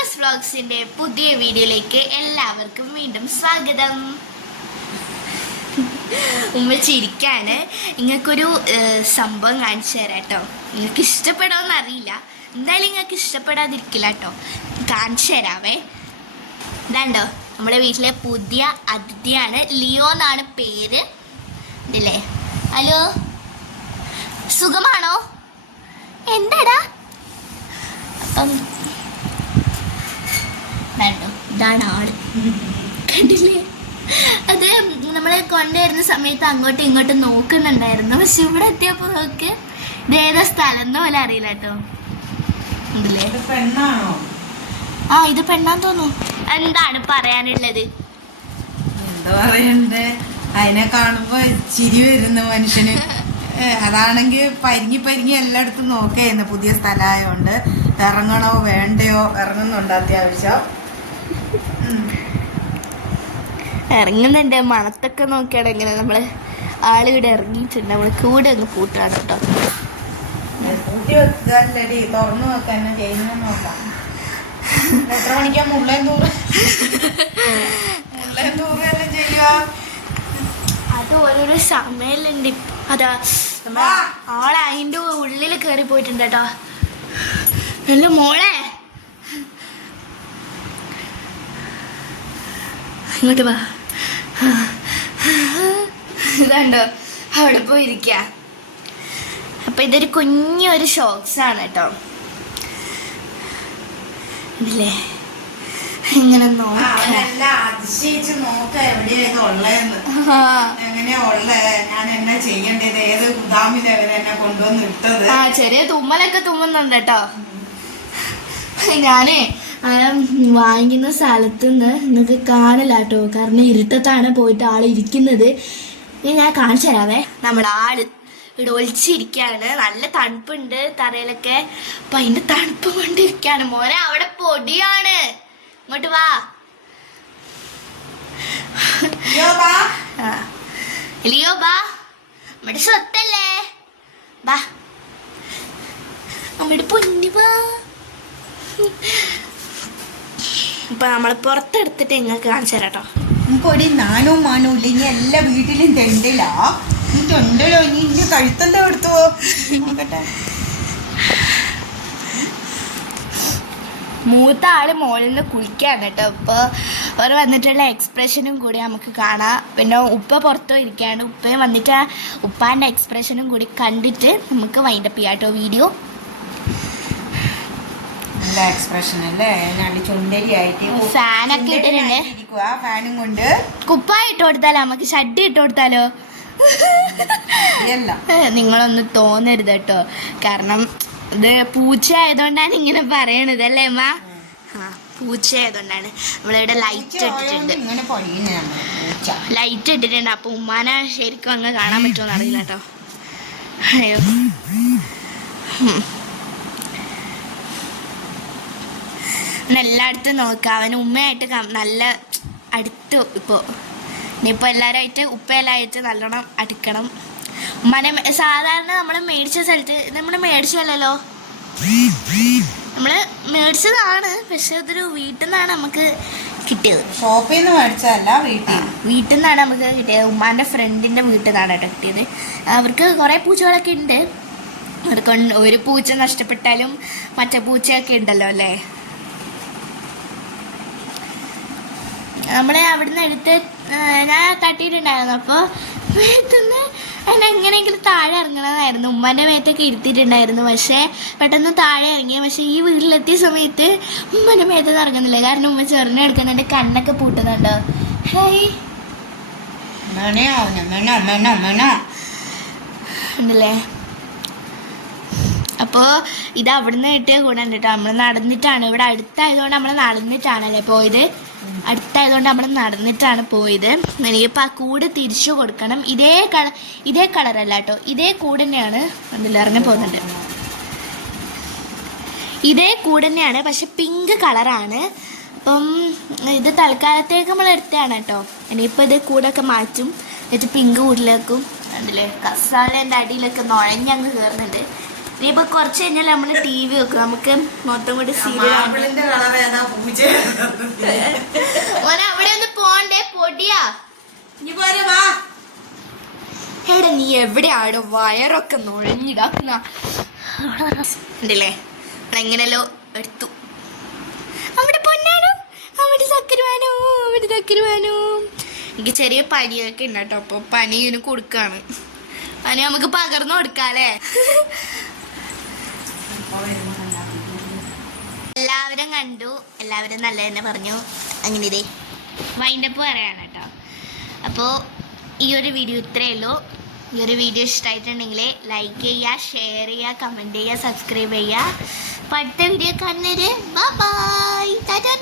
ലിയോസ് വ്ളോഗ്സിന്റെ പുതിയ വീഡിയോയിലേക്ക് എല്ലാവർക്കും വീണ്ടും സ്വാഗതം. ഉമ്മ ചിരിക്കാണ്. നിങ്ങൾക്കൊരു സംഭവം കാണിച്ചു തരാം കേട്ടോ. നിങ്ങൾക്ക് ഇഷ്ടപ്പെടാമെന്ന് അറിയില്ല. എന്തായാലും നിങ്ങൾക്ക് ഇഷ്ടപ്പെടാതിരിക്കില്ല കേട്ടോ കാണിച്ചു തരാവേ. ഇതാണ്ടോ നമ്മുടെ വീട്ടിലെ പുതിയ അതിഥിയാണ് ലിയോ എന്നാണ് പേര്. ഇതല്ലേ? ഹലോ? സുഖമാണോ? എന്താടാ? അപ്പം വേണ്ടോ. ഇതാണ് ആൾ. കണ്ടില്ലേ? അത് നമ്മൾ കൊണ്ടുവരുന്ന സമയത്ത് അങ്ങോട്ടും ഇങ്ങോട്ടും നോക്കുന്നുണ്ടായിരുന്നു. പക്ഷെ ഇവിടെ എത്തിയപ്പോ നോക്ക്. ഇതേതാ സ്ഥലം എന്ന് പോലെ അറിയില്ല കേട്ടോ. ആ ഇത് പെണ്ണാന്ന് തോന്നുന്നു. എന്താണ് പറയാനുള്ളത്? എന്താ പറയണ്ടേ? അതിനെ കാണുമ്പോ ചിരി വരുന്ന മനുഷ്യന്. അതാണെങ്കിൽ പരിങ്ങി പരിങ്ങി എല്ലായിടത്തും നോക്കേന്ന് പുതിയ സ്ഥലമായോണ്ട്. ഇറങ്ങണോ വേണ്ടയോ? ഇറങ്ങുന്നുണ്ട് അത്യാവശ്യം. ഇറങ്ങുന്നുണ്ട്. മണത്തൊക്കെ നോക്കിയാണ് എങ്ങനെ നമ്മൾ ആളിവിടെ ഇറങ്ങിയിട്ടുണ്ട്. നമ്മൾ കൂടെ ഒന്ന് പൂട്ടാണ് കേട്ടോ. കൂട്ടി വെക്കല്ലടി തുറന്നു വെക്കാൻ എന്നെ ചെയ്യുന്ന നോക്കാം. എത്ര മണിക്കാ മുള്ളേം തൂറ്? മുള്ളേം തൂറ് എല്ലാം ചെയ്യുക. അത് ഓരോരോ സമയമുണ്ട് അതാ നമ്മളെ. ആളെ അതിന്റെ ഉള്ളിൽ കയറി പോയിട്ടുണ്ട് കേട്ടോ. നല്ല മോളെ. ഇങ്ങോട്ട് വാ. ഇതാണ്ടോ അവിടെ പോയിരിക്ക. അപ്പൊ ഇതൊരു കുഞ്ഞൊരു ഷോക്സ് ആണ് കേട്ടോ ഇല്ലേ ഇങ്ങനെ അതിശയിച്ച് നോക്കാം ഉള്ളതെന്ന്. എങ്ങനെയാ ഞാൻ എന്നാ ചെയ്യേണ്ടത്? ഏത് ഗുദാമിൽ അവരെന്നെ കൊണ്ടുവന്ന് ഇട്ടത്? ആ ചെറിയ തുമ്മലൊക്കെ തുമ്മുന്നുണ്ട് കേട്ടോ ഞാനേ വാങ്ങിക്കുന്ന സ്ഥലത്ത് നിന്ന് നിങ്ങൾക്ക് കാണില്ല കേട്ടോ കാരണം ഇരുട്ടത്താണ് പോയിട്ട് ആൾ ഇരിക്കുന്നത്. ഇനി ഞാൻ കാണിച്ചു തരാവേ. നമ്മുടെ ആൾ ഇവിടെ ഒളിച്ചിരിക്കാണ് നല്ല തണുപ്പുണ്ട് തറയിലൊക്കെ. അപ്പൊ അതിന്റെ തണുപ്പ് കൊണ്ടിരിക്കാണ് മോനെ അവിടെ പൊടിയാണ്. ഇങ്ങോട്ട് വാ. ഇല്ലയോ. ലിയോ ബാ നമ്മുടെ സ്വത്തല്ലേ? ബാ നമ്മുടെ പൊന്നി ബാ ഇപ്പൊ നമ്മൾ പുറത്തെടുത്തിട്ട് നിങ്ങൾക്ക് കാണിച്ചു തരാം കേട്ടോ നിനക്കൊരു നാനോ മാനോ ഇല്ല. ഇനി എല്ലാ വീട്ടിലും തെണ്ടില്ല നീ തെണ്ടലോ? ഇനി ഇനി കഴുത്തെന്താ എടുത്തുവോ നോക്കട്ടെ. മൂത്ത ആൾ മോളിൽ നിന്ന് കുളിക്കാണ് കേട്ടോ. ഇപ്പൊ അവർ വന്നിട്ടുള്ള എക്സ്പ്രഷനും കൂടി നമുക്ക് കാണാം. പിന്നെ ഉപ്പ പുറത്തു ഇരിക്കുകയാണ് ഉപ്പയും വന്നിട്ട് ഉപ്പാന്റെ ഉപ്പാന്റെ എക്സ്പ്രഷനും കൂടി കണ്ടിട്ട് നമുക്ക് വൈൻഡപ്പ് ചെയ്യാം കേട്ടോ വീഡിയോ നല്ല എക്സ്പ്രഷൻ അല്ലേ? നല്ല ചുണ്ടരി ആയിട്ട് ഫാനൊക്കെ ഇട്ടിട്ടുണ്ട്. ഇരിക്കുക ഫാനും കൊണ്ട്. കുപ്പായ ഇട്ട് കൊടുത്താലോ? നമുക്ക് ഷഡ് ഇട്ട് കൊടുത്താലോ? നിങ്ങളൊന്ന് തോന്നരുത് കേട്ടോ. കാരണം ഇത് പൂച്ച ആയതുകൊണ്ടാണ് ഇങ്ങനെ പറയണത് അല്ലേ അമ്മ പൂച്ച ആയതുകൊണ്ടാണ് നമ്മളിവിടെ ലൈറ്റ് ഇട്ടിട്ടുണ്ട്. ലൈറ്റ് ഇട്ടിട്ടുണ്ട്. അപ്പൊ ഉമ്മാനെ ശരിക്കും അങ്ങ് കാണാൻ പറ്റുമോ അറിയില്ല കേട്ടോ. അയ്യോ ഉം. പിന്നെ എല്ലായിടത്തും നോക്കുക. അവന് ഉമ്മയായിട്ട് നല്ല അടുത്ത് ഇപ്പോൾ ഇനിയിപ്പോൾ എല്ലാവരുമായിട്ട് ഉപ്പയെല്ലാമായിട്ട് നല്ലോണം അടുക്കണം. ഉമ്മനെ സാധാരണ നമ്മൾ മേടിച്ച സ്ഥലത്ത് നമ്മൾ മേടിച്ചല്ലോ നമ്മൾ മേടിച്ചതാണ്. പക്ഷെ അതൊരു വീട്ടിൽ നിന്നാണ് നമുക്ക് കിട്ടിയത്. ഷോപ്പിൽ നിന്ന് മേടിച്ചതല്ല വീട്ടിൽ വീട്ടിൽ നിന്നാണ് നമുക്ക് കിട്ടിയത്. ഉമ്മാന്റെ ഫ്രണ്ടിന്റെ വീട്ടിൽ നിന്നാണ് കേട്ടോ കിട്ടിയത്. അവർക്ക് കുറേ പൂച്ചകളൊക്കെ ഉണ്ട്. അവർക്ക് ഒരു പൂച്ച നഷ്ടപ്പെട്ടാലും മറ്റേ പൂച്ചയൊക്കെ ഉണ്ടല്ലോ അല്ലേ? നമ്മളെ അവിടുന്ന് എടുത്ത് ഞാൻ തട്ടിയിട്ടുണ്ടായിരുന്നു. അപ്പോൾ മേത്തുനിന്ന് അതിന് എങ്ങനെയെങ്കിലും താഴെ ഇറങ്ങണമായിരുന്നു ഉമ്മാന്റെ മേത്തൊക്കെ ഇരുത്തിയിട്ടുണ്ടായിരുന്നു. പക്ഷേ പെട്ടെന്ന് താഴെ ഇറങ്ങി. പക്ഷേ ഈ വീട്ടിലെത്തിയ സമയത്ത് ഉമ്മന്റെ മേത്തൊന്നും ഇറങ്ങുന്നില്ല. കാരണം ഉമ്മ ചെറുനെ എടുക്കുന്നുണ്ട് കണ്ണൊക്കെ പൂട്ടുന്നുണ്ടോ? ഹേയ്. ഉണ്ടല്ലേ? അപ്പോൾ ഇത് അവിടുന്ന് കിട്ടിയ ഗുണം കേട്ടോ. നമ്മൾ നടന്നിട്ടാണ്. ഇവിടെ അടുത്തായതുകൊണ്ട് നമ്മൾ നടന്നിട്ടാണല്ലേ പോയത്. അടുത്തായതുകൊണ്ട് നമ്മൾ നടന്നിട്ടാണ് പോയത്. ഇനിയിപ്പോൾ ആ കൂട് തിരിച്ചു കൊടുക്കണം. ഇതേ കളർ ഇതേ കളറല്ല കേട്ടോ. ഇതേ കൂട് തന്നെയാണ് ഇറങ്ങി പോകുന്നുണ്ട് ഇതേ കൂട് തന്നെയാണ് പക്ഷെ പിങ്ക് കളറാണ്. അപ്പം ഇത് തൽക്കാലത്തേക്ക് നമ്മൾ എടുത്തതാണ് കേട്ടോ. ഇനിയിപ്പോൾ ഇത് കൂടൊക്കെ മാറ്റും. എന്നിട്ട് പിങ്ക് കൂടിലേക്കും അതിൽ കസാലേന്റെ അടിയിലൊക്കെ നുഴഞ്ഞങ്ങ് കയറുന്നുണ്ട്. ഇനിയിപ്പോൾ കുറച്ച് കഴിഞ്ഞാൽ നമ്മൾ ടി വി വെക്കും. നമുക്ക് മൊത്തം കൂടി സീരിയൽ മോനെ അവിടെ ഒന്ന് പോണ്ടേ? പൊടിയാ. എടാ നീ എവിടെയാണ് വയറൊക്കെ നുഴഞ്ഞിടാക്കുന്ന ഉണ്ടല്ലേ എങ്ങനെയല്ലോ എടുത്തു. അവിടെ പൊന്നാനോ. അവിടെ സക്കരുവാനോ അവിടെ സക്കരുവാനോ എനിക്ക് ചെറിയ പനിയൊക്കെ ഉണ്ട് കേട്ടോ. അപ്പോൾ പനി ഇതിന് കൊടുക്കാണ്. പനി നമുക്ക് പകർന്നു കൊടുക്കാല്ലേ? എല്ലാവരും കണ്ടു. എല്ലാവരും നല്ല തന്നെ പറഞ്ഞു. അങ്ങനെ ഇതേ. വൈൻഡപ്പ് പറയാണ് കേട്ടോ. അപ്പോൾ ഈ ഒരു വീഡിയോ ഇത്രയേ ഉള്ളൂ. ഈ ഒരു വീഡിയോ ഇഷ്ടമായിട്ടുണ്ടെങ്കിൽ ലൈക്ക് ചെയ്യുക ഷെയർ ചെയ്യുക കമന്റ് ചെയ്യുക സബ്സ്ക്രൈബ് ചെയ്യുക. അപ്പോൾ അടുത്ത വീഡിയോ കാണുന്നവര് ബൈ ടാറ്റാ